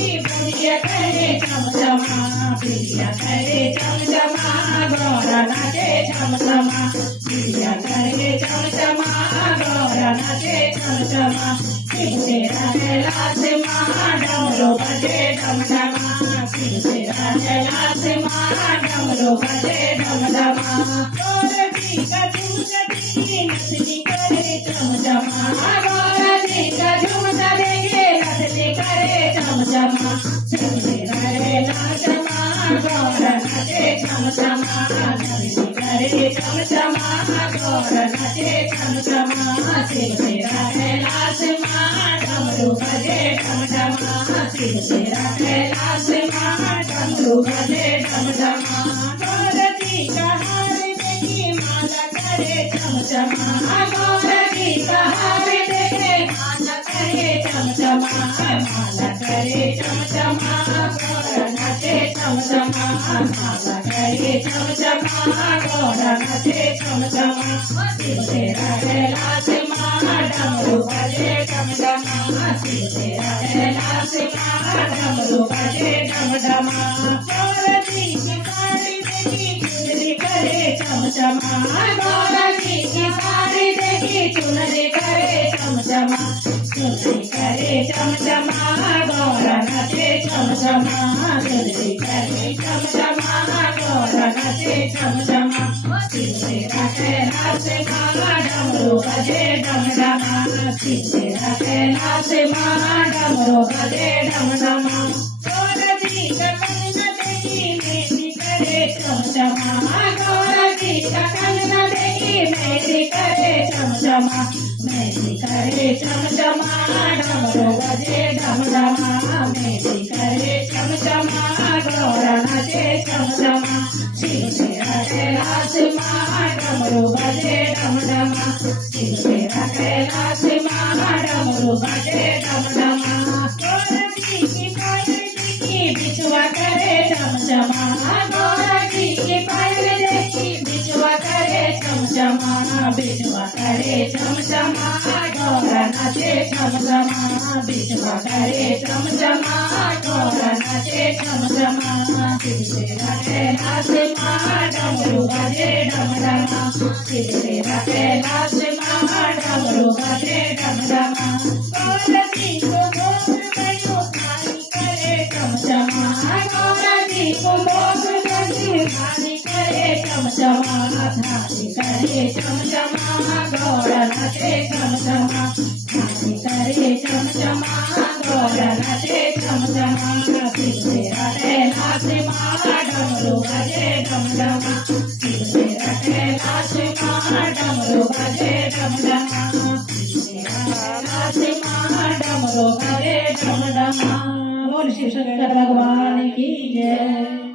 बुढ़िया करे चमचमा, बुढ़िया करे चमचमा, गौरा नाचे चमचमा, बुढ़िया करे चमचमा, गौरा नाचे चमचमा। शिव तेरा कैलाश माँ डमरू बजे डमडमा, शिव तेरा कैलाश माँ डमरू बजे डमडमा। गौरा जी का झूमती नचनी करे चमचमा, गौरा जी का झूमता देखे नचनी करे चमचमा। शिव तेरा कैलाश माँ गौरा नाचे चमचमा, नचनी करे चमचमा, गौरा नाचे चमचमा। शिव तेरा कैलाश माँ डमरू बजे डमडमा, शिव तेरा कैलाश माँ डमरू बजे डमडमा। गौरा जी का हार देखी माला करे चमचमा, गौरा जी का हार देखे माला करे चमचमा, माला करे चमचमा, गौरा नाचे चमचमा, माला करे चमचमा, गौरा नाचे चमचमा। शिव तेरा कैलाश माँ डमरू बजे डमडमा, शिव तेरा कैलाश माँ डमरू बजे डमडमा। गौरा जी की साड़ी देखी चुनरी करे चमचमा, गौरा जी की साड़ी देखी चुनरी करे चमचमा, चुनरी करे चमचमा, गौरा नाचे चमचमा, चुनरी करे चमचमा, गौरा नाचे चमचमा। शिव तेरा कैलाश माँ डमरू बजे डमडमा, शिव तेरा कैलाश माँ डमरू बजे डमडमा। गौरा जी का कंगना देखी मेहंदी करे चमचमा, गौरा जी का कंगना देखी मेहंदी करे चमचमा, मेहंदी करे चमचमा, डमरू बजे डमडमा, मेहंदी करे चमचमा, गौरा नाचे चमचमा। शिव तेरा कैलाश माँ डमरू बजे डमडमा, शिव तेरा कैलाश माँ डमरू बजे डमडमा। गौरा जी की पायल देखी बिछुआ करे चमचमा, गौरा जी की पायल देखी बिछुआ करे चमचमा, बिछुआ करे चमचमा, गौरा नाचे चमचमा, बिछुआ करे चमचमा, गौरा नाचे चमचमा। शिव तेरा कैलाश माँ डमरू बजे डमडमा, शिव तेरा कैलाश माँ डमरू बजे डमडमा। गौरा जी को भोग करो खानी करे चमचमा, गौरा जी को भोग करो खानी करे चमचमा, खानी करे चमचमा, गौरा नाचे चमचमा, खानी करे चमचमा, गौरा नाचे चमचमा। शिव तेरा कैलाश माँ डमरू बजे डमडमा, शिव तेरा कैलाश माँ डमरू बजे डमडमा, शिव तेरा कैलाश माँ डमरू बजे डमडमा। बोल शिव शंकर भगवान की जय।